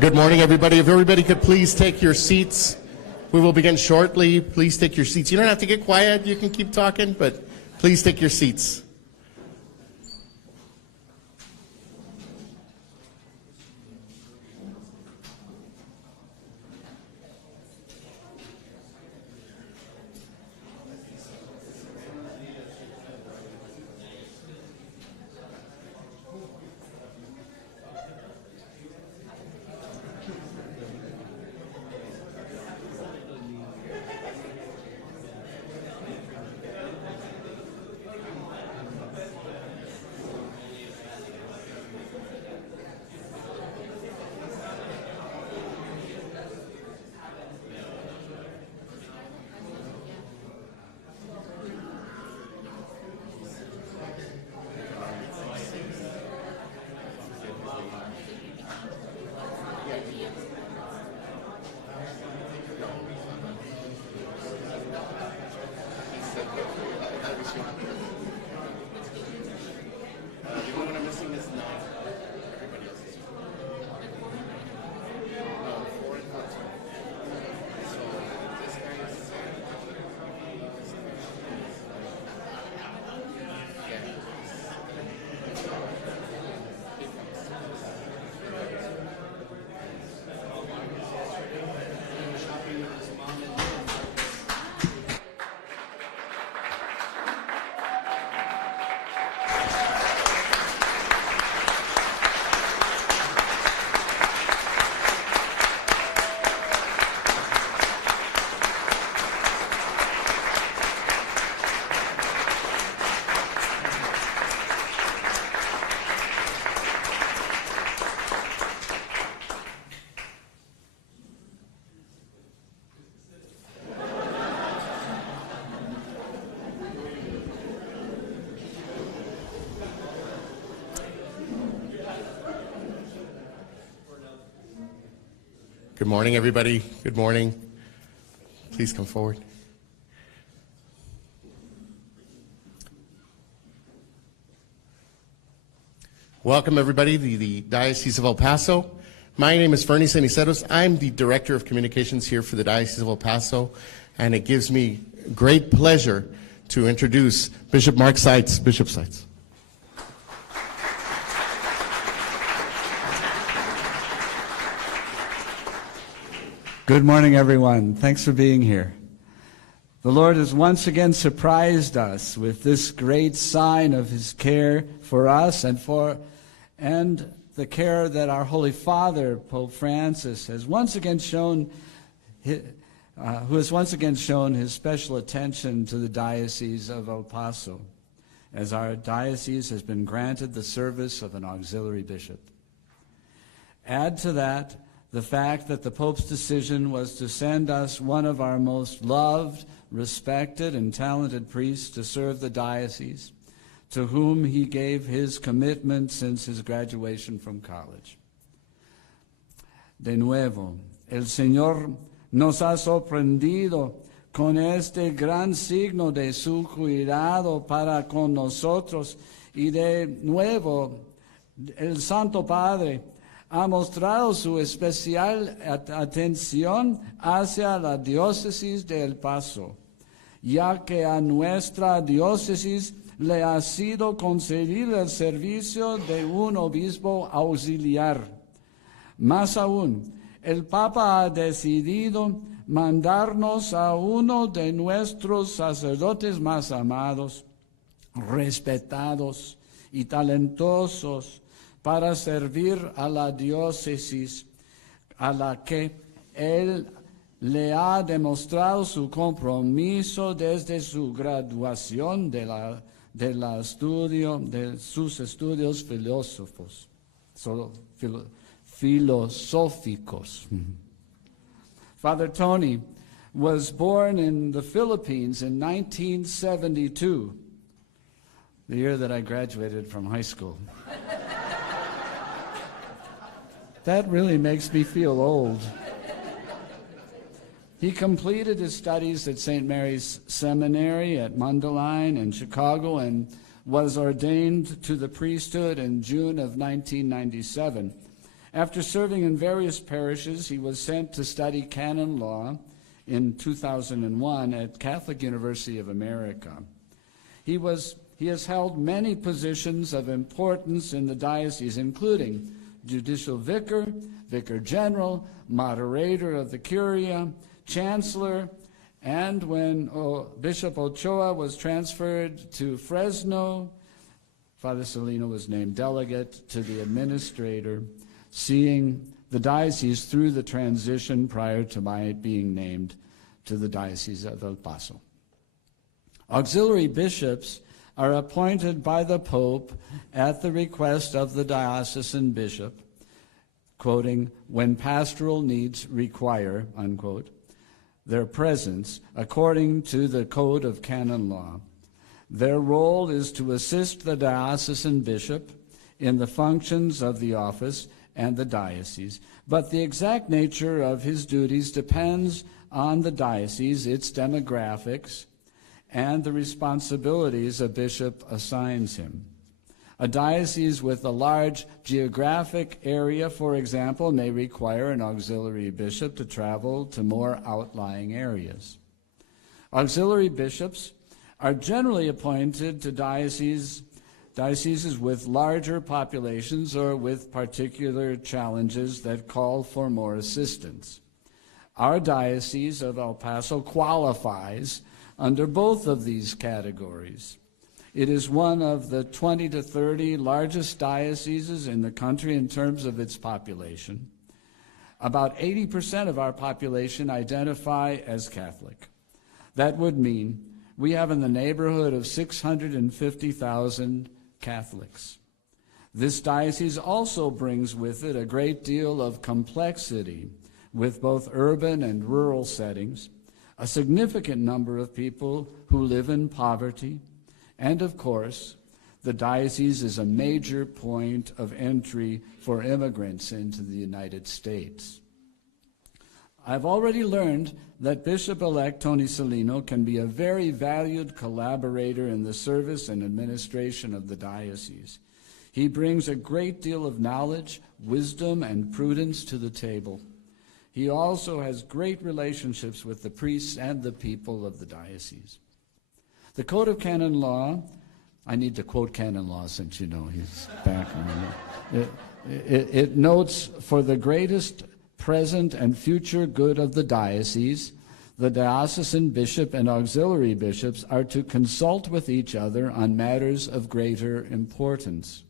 Good morning, everybody. If everybody could please take your seats. We will begin shortly. Please take your seats. You don't have to get quiet. You can keep talking, but please take your seats. Good morning, everybody. Good morning. Please come forward. Welcome, everybody, to the Diocese of El Paso. My name is Fernie Ceniceros. I'm the Director of Communications here for the Diocese of El Paso, and it gives me great pleasure to introduce Bishop Mark Seitz. Bishop Seitz. Good morning, everyone. Thanks for being here. The Lord has once again surprised us with this great sign of His care for us and the care that our Holy Father, Pope Francis, has once again shown, who has once again shown his special attention to the Diocese of El Paso, as our diocese has been granted the service of an auxiliary bishop. Add to that the fact that the Pope's decision was to send us one of our most loved, respected, and talented priests to serve the diocese, to whom he gave his commitment since his graduation from college. De nuevo, el Señor nos ha sorprendido con este gran signo de su cuidado para con nosotros, y de nuevo el Santo Padre ha mostrado su especial atención hacia la diócesis de El Paso, ya que a nuestra diócesis le ha sido concedido el servicio de un obispo auxiliar. Más aún, el Papa ha decidido mandarnos a uno de nuestros sacerdotes más amados, respetados y talentosos, para servir a la diócesis a la que él le ha demostrado su compromiso desde su graduación de sus estudios filosóficos. Father Tony was born in the Philippines in 1972, the year that I graduated from high school. That really makes me feel old. He completed his studies at St. Mary's Seminary at Mundelein in Chicago and was ordained to the priesthood in June of 1997. After serving in various parishes, he was sent to study canon law in 2001 at Catholic University of America. He has held many positions of importance in the diocese, including judicial vicar, vicar general, moderator of the curia, chancellor, and when Bishop Ochoa was transferred to Fresno, Father Celino was named delegate to the administrator, seeing the diocese through the transition prior to my being named to the Diocese of El Paso. Auxiliary bishops are appointed by the Pope at the request of the diocesan bishop, quoting, when pastoral needs require, unquote, their presence according to the Code of Canon Law. Their role is to assist the diocesan bishop in the functions of the office and the diocese, but the exact nature of his duties depends on the diocese, its demographics, and the responsibilities a bishop assigns him. A diocese with a large geographic area, for example, may require an auxiliary bishop to travel to more outlying areas. Auxiliary bishops are generally appointed to dioceses with larger populations or with particular challenges that call for more assistance. Our Diocese of El Paso qualifies under both of these categories. It is one of the 20 to 30 largest dioceses in the country in terms of its population. About 80% of our population identify as Catholic. That would mean we have in the neighborhood of 650,000 Catholics. This diocese also brings with it a great deal of complexity with both urban and rural settings, a significant number of people who live in poverty, and of course, the diocese is a major point of entry for immigrants into the United States. I've already learned that Bishop-elect Tony Celino can be a very valued collaborator in the service and administration of the diocese. He brings a great deal of knowledge, wisdom, and prudence to the table. He also has great relationships with the priests and the people of the diocese. The Code of Canon Law, I need to quote canon law since you know he's back. It notes, for the greatest present and future good of the diocese, the diocesan bishop and auxiliary bishops are to consult with each other on matters of greater importance.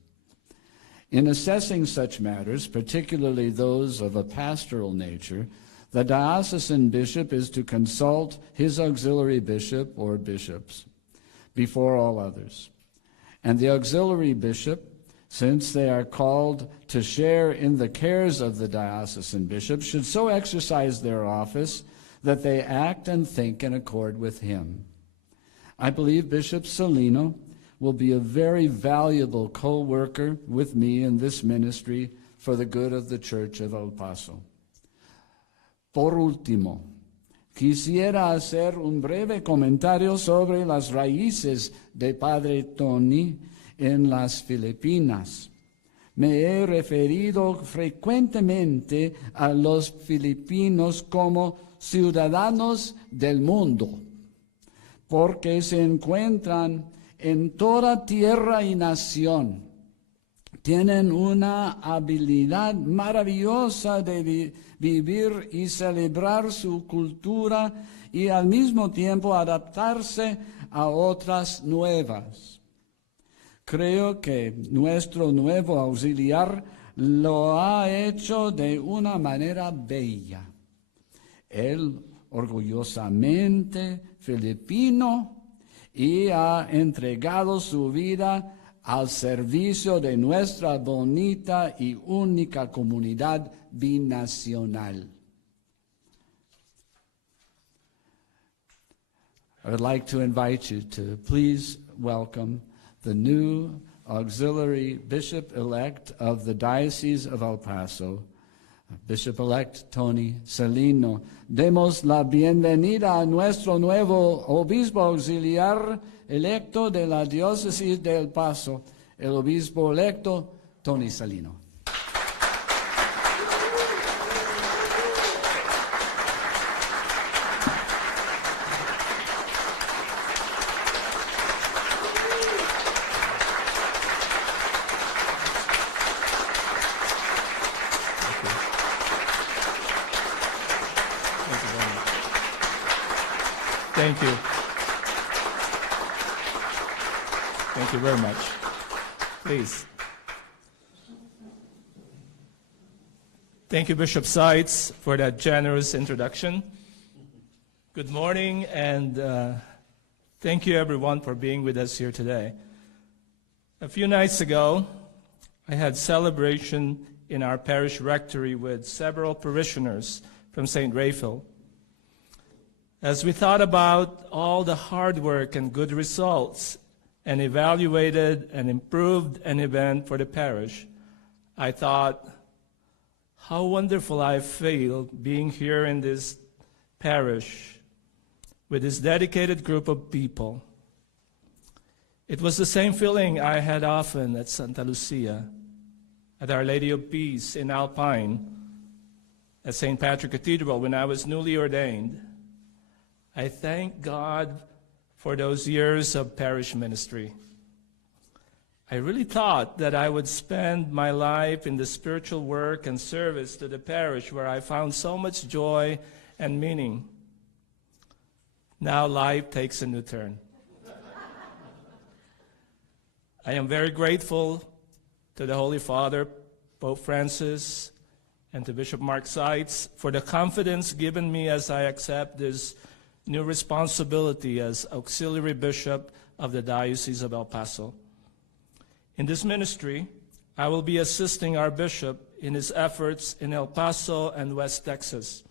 In assessing such matters, particularly those of a pastoral nature, the diocesan bishop is to consult his auxiliary bishop or bishops before all others. And the auxiliary bishop, since they are called to share in the cares of the diocesan bishop, should so exercise their office that they act and think in accord with him. I believe Bishop Celino will be a very valuable co-worker with me in this ministry for the good of the Church of El Paso. Por último, quisiera hacer un breve comentario sobre las raíces de Padre Tony en las Filipinas. Me he referido frecuentemente a los filipinos como ciudadanos del mundo, porque se encuentran en toda tierra y nación. Tienen una habilidad maravillosa de vivir y celebrar su cultura y al mismo tiempo adaptarse a otras nuevas. Creo que nuestro nuevo auxiliar lo ha hecho de una manera bella. Él orgullosamente filipino y ha entregado su vida al servicio de nuestra bonita y única comunidad binacional. I would like to invite you to please welcome the new auxiliary bishop-elect of the Diocese of El Paso, Bishop-elect Tony Celino. Demos la bienvenida a nuestro nuevo obispo auxiliar electo de la Diócesis de El Paso, el obispo electo Tony Celino. Thank you. Thank you very much. Please. Thank you, Bishop Seitz, for that generous introduction. Good morning, and thank you, everyone, for being with us here today. A few nights ago, I had celebration in our parish rectory with several parishioners from St. Raphael. As we thought about all the hard work and good results and evaluated and improved an event for the parish, I thought, how wonderful I feel being here in this parish with this dedicated group of people. It was the same feeling I had often at Santa Lucia, at Our Lady of Peace in Alpine, at St. Patrick Cathedral when I was newly ordained. I thank God for those years of parish ministry. I really thought that I would spend my life in the spiritual work and service to the parish where I found so much joy and meaning. Now life takes a new turn. I am very grateful to the Holy Father, Pope Francis, and to Bishop Mark Seitz for the confidence given me as I accept this new responsibility as auxiliary bishop of the Diocese of El Paso. In this ministry, I will be assisting our bishop in his efforts in El Paso and West Texas.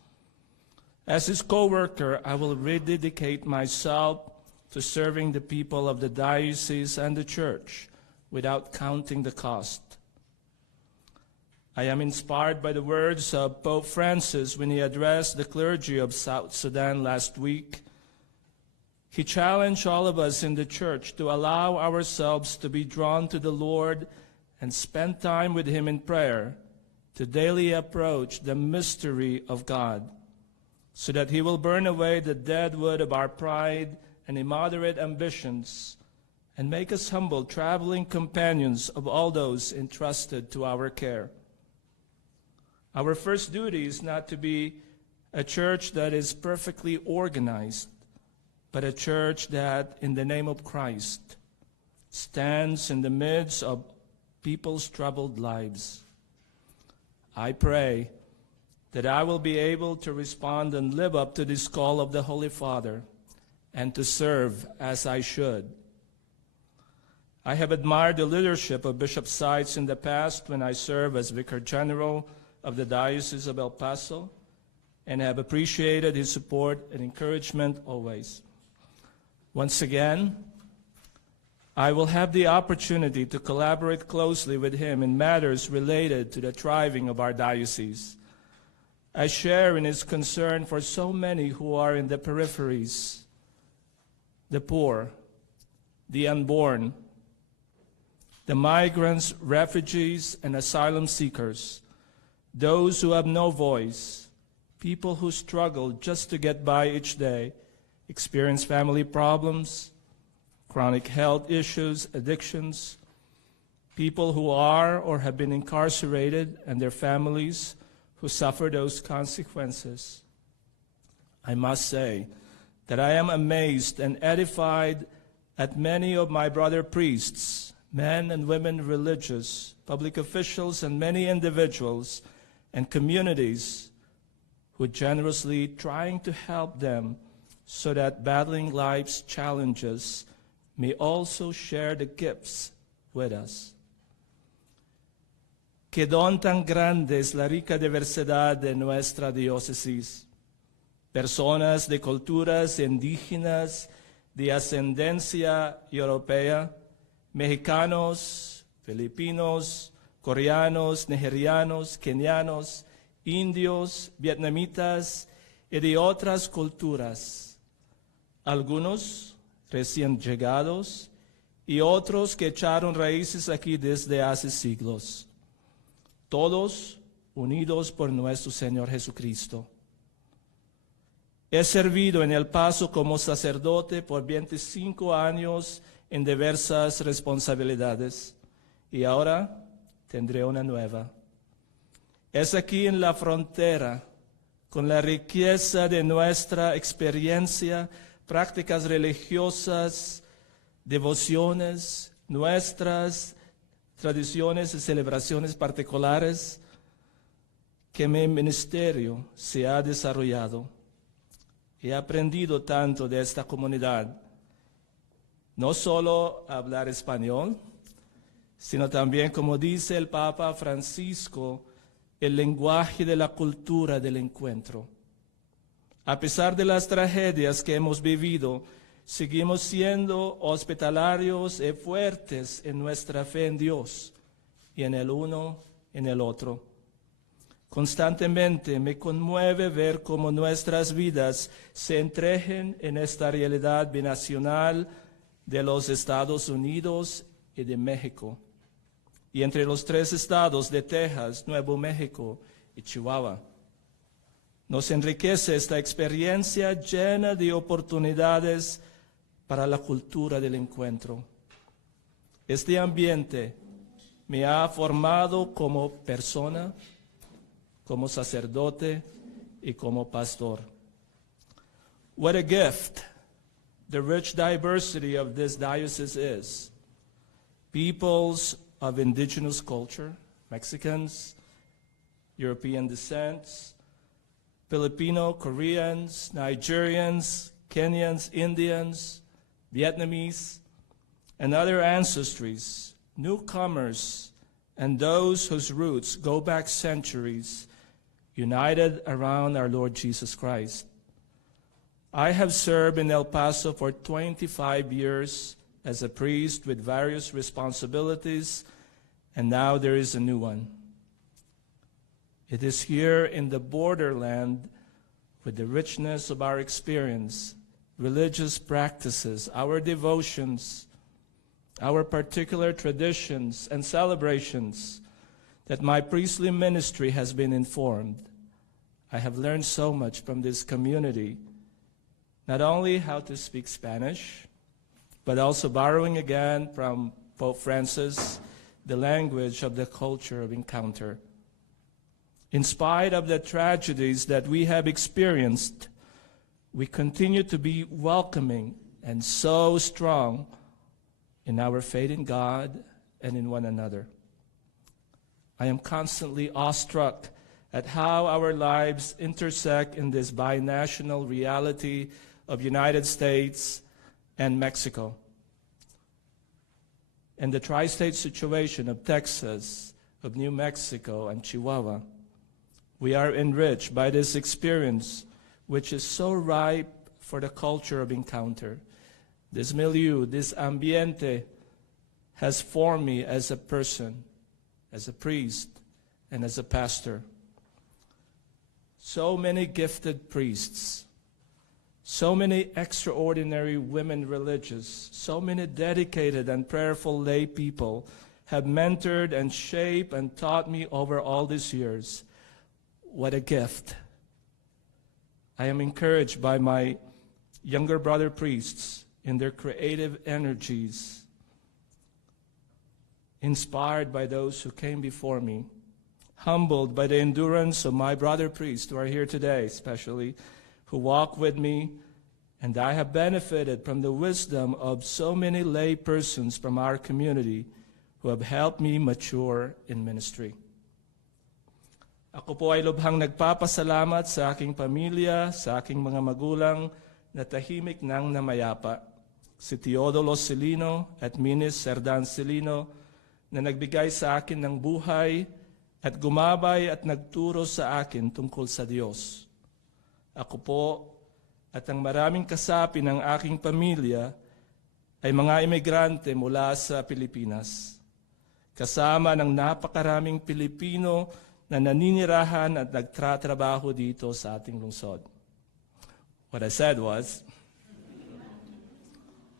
As his co-worker, I will rededicate myself to serving the people of the diocese and the church without counting the cost. I am inspired by the words of Pope Francis when he addressed the clergy of South Sudan last week. He challenged all of us in the church to allow ourselves to be drawn to the Lord and spend time with Him in prayer, to daily approach the mystery of God, so that He will burn away the dead wood of our pride and immoderate ambitions, and make us humble, traveling companions of all those entrusted to our care. Our first duty is not to be a church that is perfectly organized, but a church that, in the name of Christ, stands in the midst of people's troubled lives. I pray that I will be able to respond and live up to this call of the Holy Father and to serve as I should. I have admired the leadership of Bishop Seitz in the past when I served as Vicar General of the Diocese of El Paso, and have appreciated his support and encouragement always. Once again, I will have the opportunity to collaborate closely with him in matters related to the thriving of our diocese. I share in his concern for so many who are in the peripheries, the poor, the unborn, the migrants, refugees, and asylum seekers, those who have no voice, people who struggle just to get by each day, experience family problems, chronic health issues, addictions, people who are or have been incarcerated and their families who suffer those consequences. I must say that I am amazed and edified at many of my brother priests, men and women religious, public officials, and many individuals and communities who generously trying to help them so that battling life's challenges may also share the gifts with us. Que don tan grande es la rica diversidad de nuestra diócesis. Personas de culturas indígenas de ascendencia europea, mexicanos, filipinos, coreanos, nigerianos, kenianos, indios, vietnamitas y de otras culturas. Algunos recién llegados y otros que echaron raíces aquí desde hace siglos. Todos unidos por nuestro Señor Jesucristo. He servido en El Paso como sacerdote por 25 años en diversas responsabilidades y ahora tendré una nueva. Es aquí en la frontera, con la riqueza de nuestra experiencia, prácticas religiosas, devociones, nuestras tradiciones y celebraciones particulares, que mi ministerio se ha desarrollado. He aprendido tanto de esta comunidad, no solo a hablar español, sino también, como dice el Papa Francisco, el lenguaje de la cultura del encuentro. A pesar de las tragedias que hemos vivido, seguimos siendo hospitalarios y fuertes en nuestra fe en Dios y en el uno en el otro. Constantemente me conmueve ver cómo nuestras vidas se entrejen en esta realidad binacional de los Estados Unidos y de México, y entre los 3 estados de Texas, Nuevo México y Chihuahua. Nos enriquece esta experiencia llena de oportunidades para la cultura del encuentro. Este ambiente me ha formado como persona, como sacerdote y como pastor. What a gift the rich diversity of this diocese is. Peoples of indigenous culture, Mexicans, European descents, Filipino, Koreans, Nigerians, Kenyans, Indians, Vietnamese, and other ancestries, newcomers, and those whose roots go back centuries, united around our Lord Jesus Christ. I have served in El Paso for 25 years as a priest with various responsibilities, and now there is a new one. It is here in the borderland, with the richness of our experience, religious practices, our devotions, our particular traditions and celebrations, that my priestly ministry has been informed. I have learned so much from this community, not only how to speak Spanish, but also borrowing again from Pope Francis the language of the culture of encounter. In spite of the tragedies that we have experienced, we continue to be welcoming and so strong in our faith in God and in one another. I am constantly awestruck at how our lives intersect in this binational reality of United States and Mexico, and the tri-state situation of Texas, of New Mexico, and Chihuahua. We are enriched by this experience, which is so ripe for the culture of encounter. This milieu, this ambiente, has formed me as a person, as a priest, and as a pastor. So many gifted priests, so many extraordinary women religious, so many dedicated and prayerful lay people have mentored and shaped and taught me over all these years. What a gift. I am encouraged by my younger brother priests in their creative energies, inspired by those who came before me, humbled by the endurance of my brother priests who are here today, especially, who walk with me, and I have benefited from the wisdom of so many lay persons from our community who have helped me mature in ministry. Ako po ay lubhang nagpapasalamat sa aking pamilya, sa aking mga magulang na tahimik nang namayapa, si Teodoro Celino at Minis Serdan Celino, na nagbigay sa akin ng buhay at gumabay at nagturo sa akin tungkol sa Diyos. Ako po at ang maraming kasapi ng aking pamilya ay mga imigrante mula sa Pilipinas, kasama ng napakaraming Pilipino na naninirahan at nagtratrabaho dito sa ating lungsod. What I said was,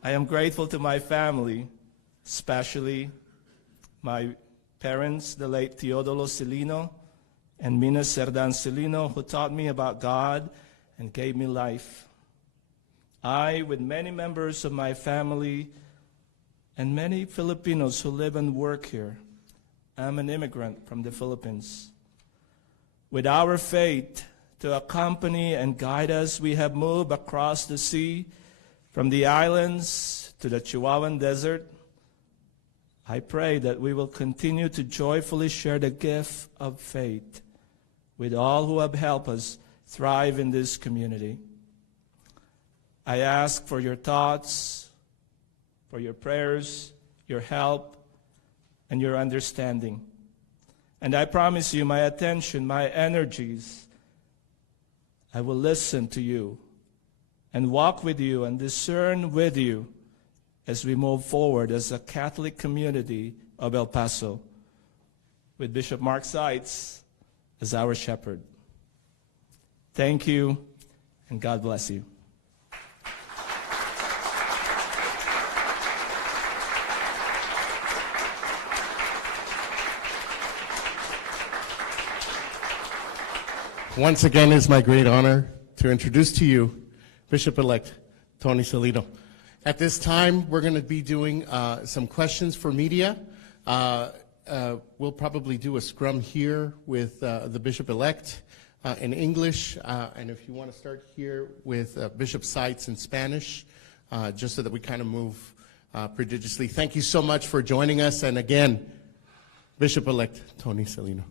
I am grateful to my family, especially my parents, the late Teodoro Celino and Mina Serdan Celino, who taught me about God and gave me life. I, with many members of my family and many Filipinos who live and work here, am an immigrant from the Philippines. With our faith to accompany and guide us, we have moved across the sea, from the islands to the Chihuahuan desert. I pray that we will continue to joyfully share the gift of faith with all who have helped us thrive in this community. I ask for your thoughts, for your prayers, your help, and your understanding. And I promise you my attention, my energies. I will listen to you and walk with you and discern with you as we move forward as a Catholic community of El Paso, with Bishop Mark Seitz as our shepherd. Thank you, and God bless you. Once again, it's my great honor to introduce to you Bishop-elect Tony Celino. At this time, we're going to be doing some questions for media. We'll probably do a scrum here with the Bishop-elect in English, and if you want to start here with Bishop Seitz in Spanish, just so that we kind of move prodigiously. Thank you so much for joining us, and again, Bishop-elect Tony Celino.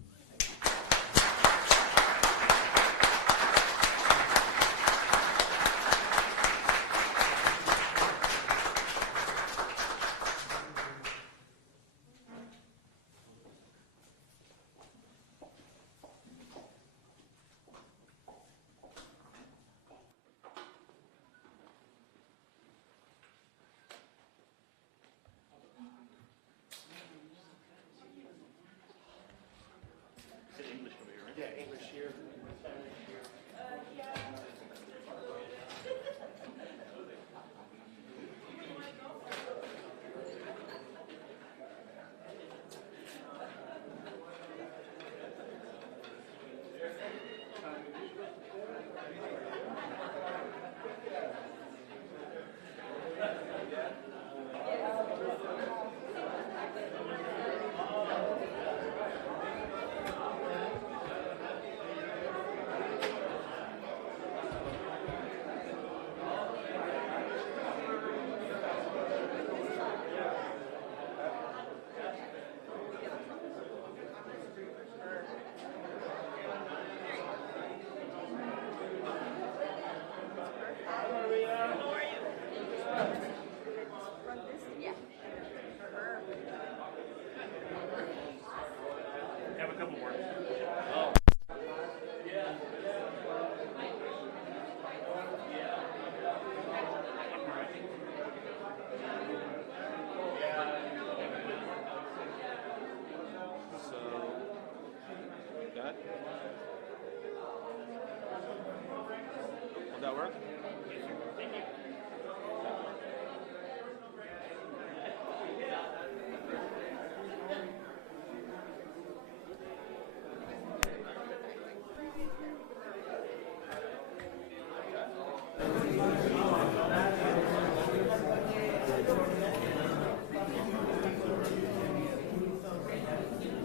that work?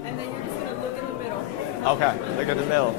And then you're just going to look in the middle. Okay, look at the middle.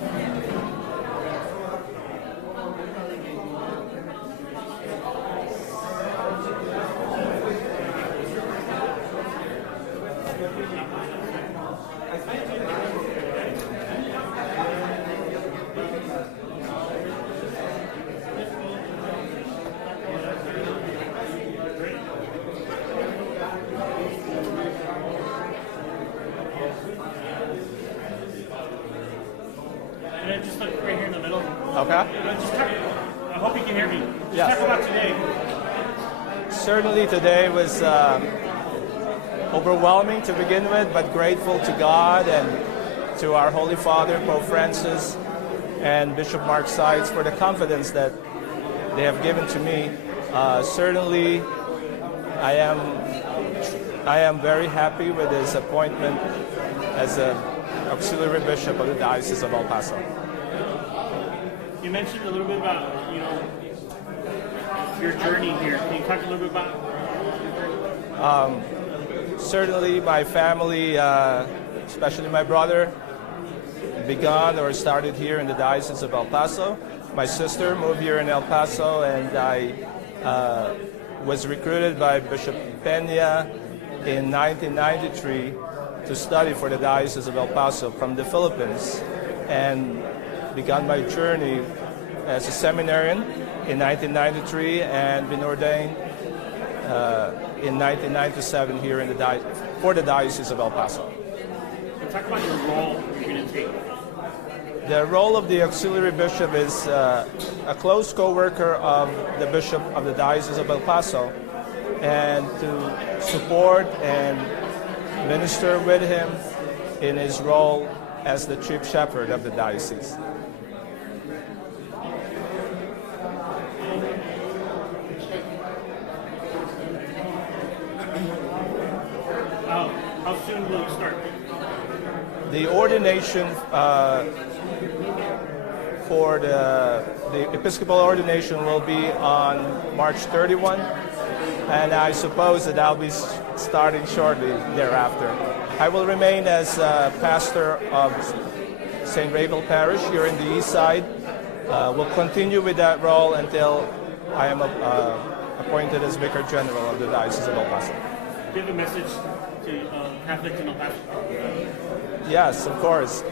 And then just look right here in the middle. Okay. I hope you can hear me. Just Yes. talk about today. Certainly today was overwhelming to begin with, but grateful to God and to our Holy Father, Pope Francis, and Bishop Mark Sides for the confidence that they have given to me. Certainly, I am very happy with his appointment as an auxiliary bishop of the Diocese of El Paso. You mentioned a little bit about, your journey here. Can you talk a little bit about your journey? Certainly, my family, especially my brother, began or started here in the Diocese of El Paso. My sister moved here in El Paso, and I was recruited by Bishop Peña in 1993 to study for the Diocese of El Paso from the Philippines, and began my journey as a seminarian in 1993 and been ordained in 1997 here in for the Diocese of El Paso. And talk about your role you're going to take. The role of the auxiliary bishop is a close co-worker of the bishop of the Diocese of El Paso, and to support and minister with him in his role as the chief shepherd of the diocese. How soon will you start? The ordination for the Episcopal ordination will be on March 31, and I suppose that I'll be starting shortly thereafter. I will remain as pastor of St. Rachel Parish here in the east side. Will continue with that role until I am appointed as Vicar General of the Diocese of El Paso. Do you have a message to Catholics in El Paso? Yes, of course.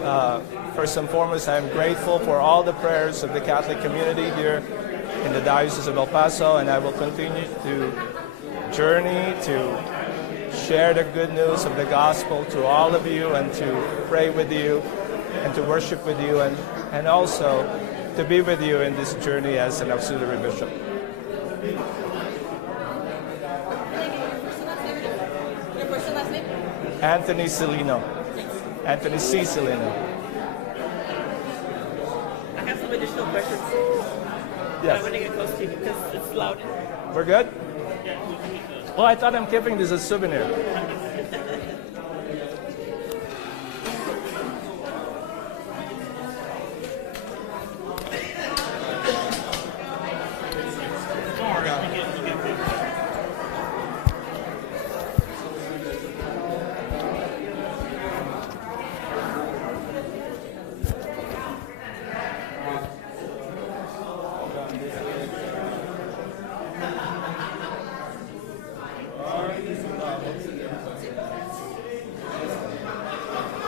First and foremost, I am grateful for all the prayers of the Catholic community here in the Diocese of El Paso, and I will continue to journey to share the good news of the gospel to all of you, and to pray with you and to worship with you, and also to be with you in this journey as an auxiliary bishop. Your first and last name? Anthony Celino. Anthony C. Celino. I have some additional questions. I Yes. want to get close to you because it's loud. We're good? Well, I thought I'm keeping this as a souvenir.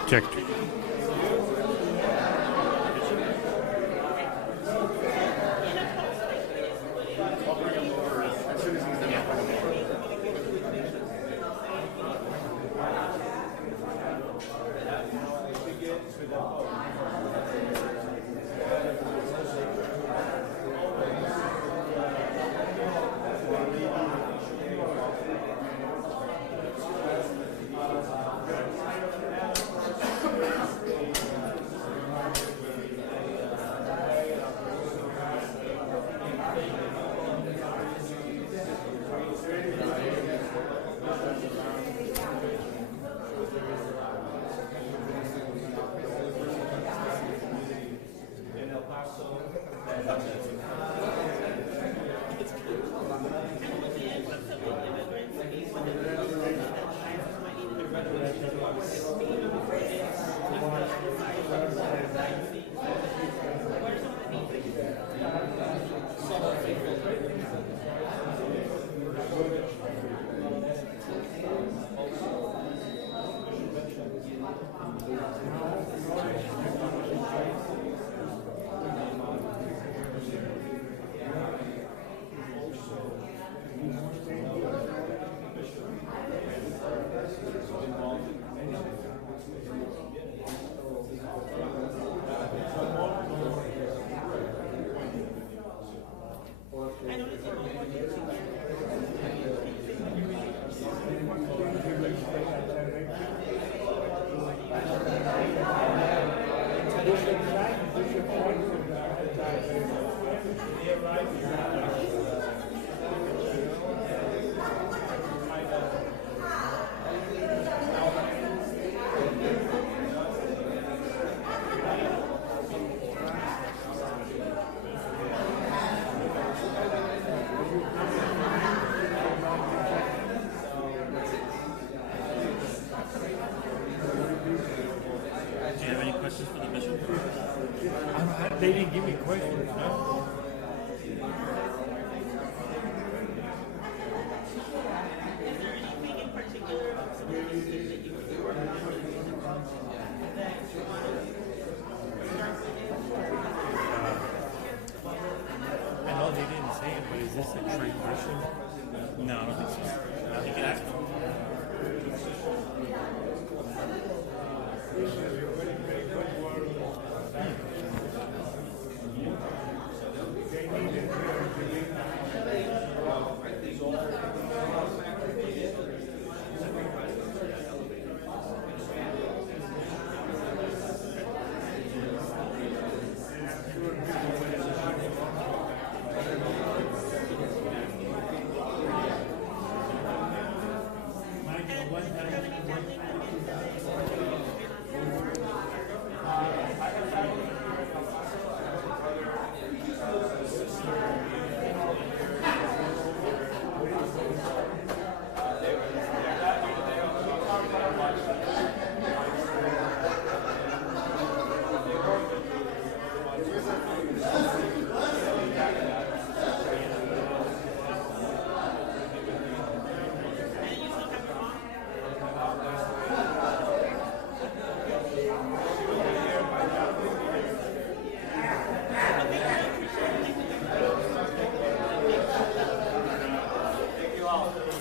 Checked. Do you have any questions for the bishop? They didn't give me questions, no? Is there anything in particular about some of the research that you were working on that you want to start with? I know they didn't say it, but is this a transition? No, I don't think so. You can ask them.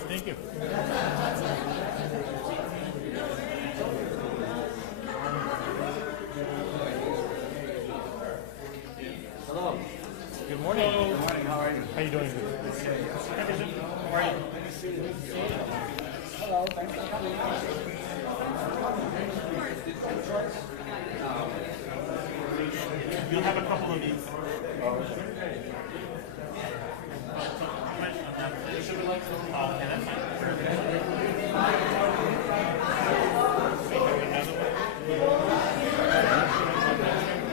Thank you. Hello. Good morning. Good morning. How are you? How you doing? How are you? Hello. Thanks for coming. You'll have a couple of these. Okay, that's fine.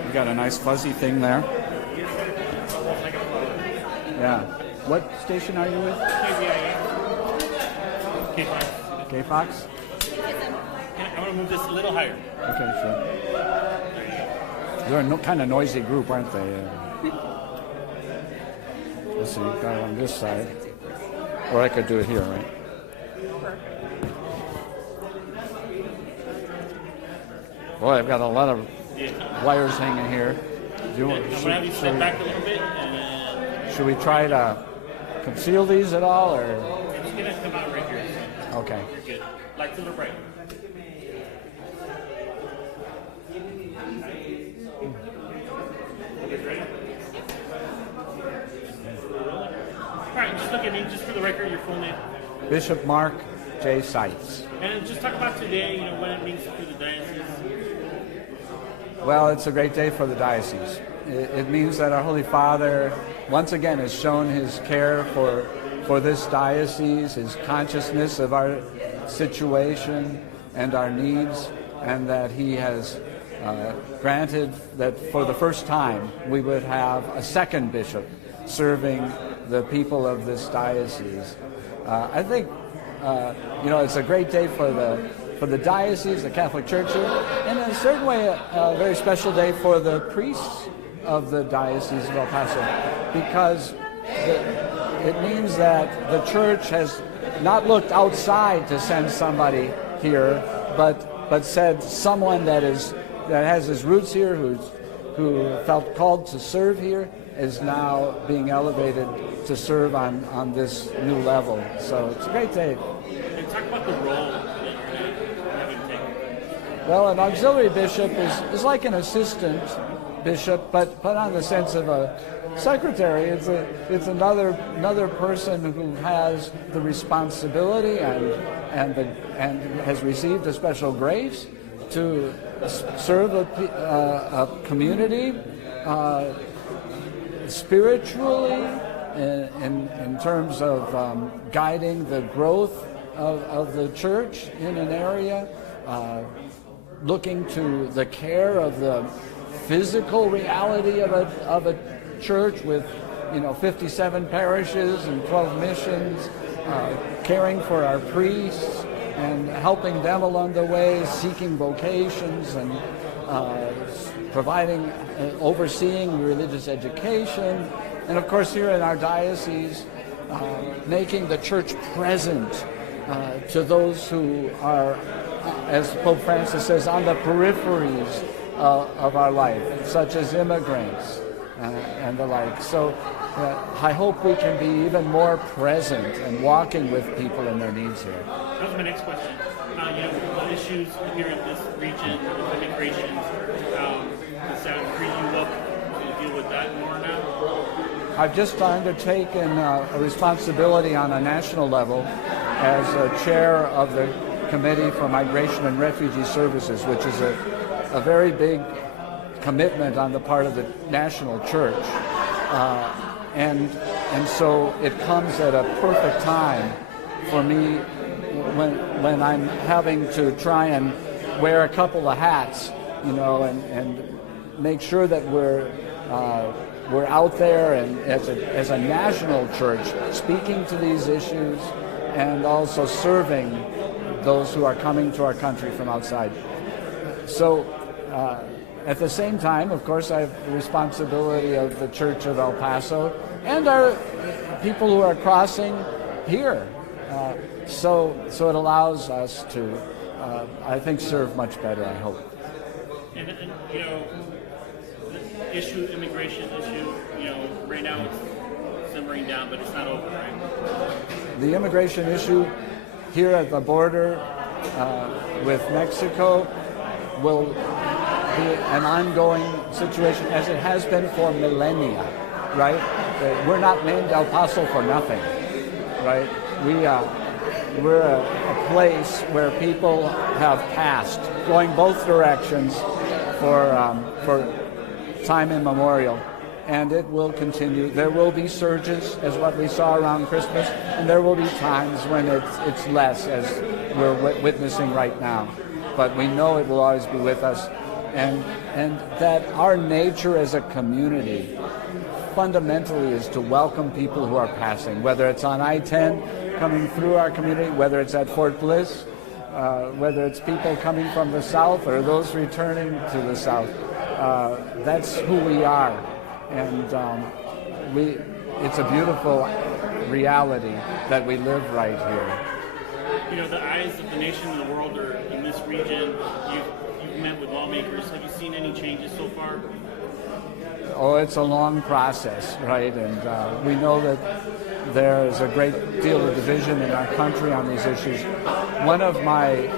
You got a nice fuzzy thing there. Yeah. What station are you with? K-Fox? I'm going to move this a little higher. Okay, sure. They're a kind of noisy group, aren't they? Let's see, got it on this side. Or I could do it here, right? Boy, I've got a lot of wires hanging here. I'm going to have you step back a little bit, and then Should we try to conceal these at all, or? it's going to come out right here. Okay. You're good. Like to the right. All right, just look at me, just for the record, your full name. Bishop Mark J. Seitz. And just talk about today, what it means for the diocese. Well, it's a great day for the diocese. It means that our Holy Father, once again, has shown his care for this diocese, his consciousness of our situation and our needs, and that he has granted that for the first time we would have a second bishop serving the people of this diocese. I think it's a great day for the diocese, the Catholic Church here, and in a certain way a very special day for the priests of the Diocese of El Paso, because it means that the Church has not looked outside to send somebody here, but said someone that has his roots here, who felt called to serve here, is now being elevated to serve on this new level. So it's a great day. And talk about the role that you're having taken. Well, an auxiliary bishop is like an assistant bishop, but on the sense of a secretary. It's another person who has the responsibility and has received a special grace to serve a community spiritually, in terms of guiding the growth of the church in an area, looking to the care of the physical reality of a church with 57 parishes and 12 missions, caring for our priests and helping them along the way, seeking vocations and providing, overseeing religious education, and of course here in our diocese, making the church present to those who are, as Pope Francis says, on the peripheries of our life, such as immigrants and the like. So I hope we can be even more present and walking with people and their needs here. That was my next question. The issues here in this region with immigration, does that free you up to deal with that more now? I've just undertaken a responsibility on a national level as a chair of the Committee for Migration and Refugee Services, which is a very big commitment on the part of the national church. And so it comes at a perfect time for me when I'm having to try and wear a couple of hats, and make sure that we're out there and as a national church speaking to these issues and also serving those who are coming to our country from outside. So at the same time, of course, I have the responsibility of the Church of El Paso and our people who are crossing here. So it allows us to, I think, serve much better, I hope. And the immigration issue, right now it's simmering down, but it's not over, right? The immigration issue here at the border with Mexico will be an ongoing situation, as it has been for millennia, right? We're not named El Paso for nothing, right? We're a place where people have passed, going both directions for time immemorial, and it will continue. There will be surges, as what we saw around Christmas, and there will be times when it's less, as we're witnessing right now. But we know it will always be with us, and that our nature as a community fundamentally is to welcome people who are passing, whether it's on I-10 coming through our community, whether it's at Fort Bliss, whether it's people coming from the south or those returning to the south. That's who we are, and it's a beautiful reality that we live right here. The eyes of the nation and the world are in this region. You've met with lawmakers. Have you seen any changes so far? Oh, it's a long process, right? And we know that there is a great deal of division in our country on these issues. One of my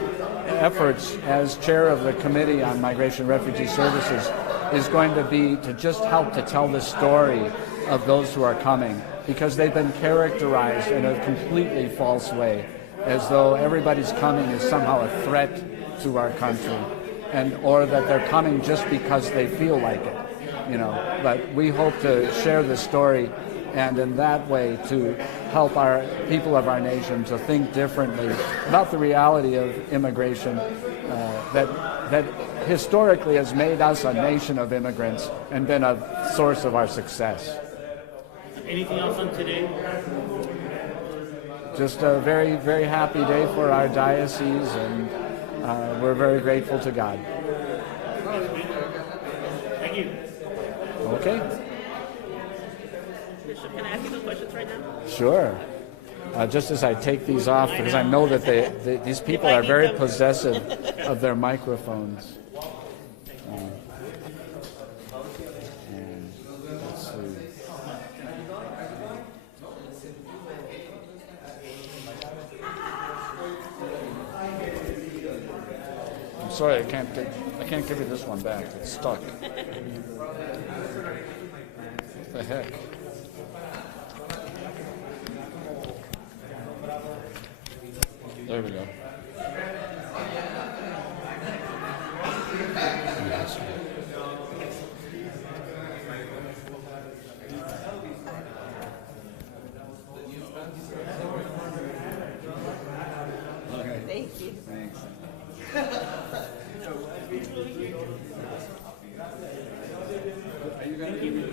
efforts as chair of the Committee on Migration and Refugee Services is going to be to just help to tell the story of those who are coming, because they've been characterized in a completely false way, as though everybody's coming is somehow a threat to our country, or that they're coming just because they feel like it. But we hope to share the story, and in that way to help our people of our nation to think differently about the reality of immigration, that historically has made us a nation of immigrants and been a source of our success. Anything else on today? Just a very, very happy day for our diocese, and we're very grateful to God. Thank you. Okay, Bishop, can I ask you some questions right now? sure. Just as I take these off, because I know that these people are very possessive of their microphones. And let's see. I'm sorry, I can't give you this one back. It's stuck. What the heck? There we go. Thank you. Thanks. Are you going to give me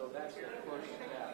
So that's the first step.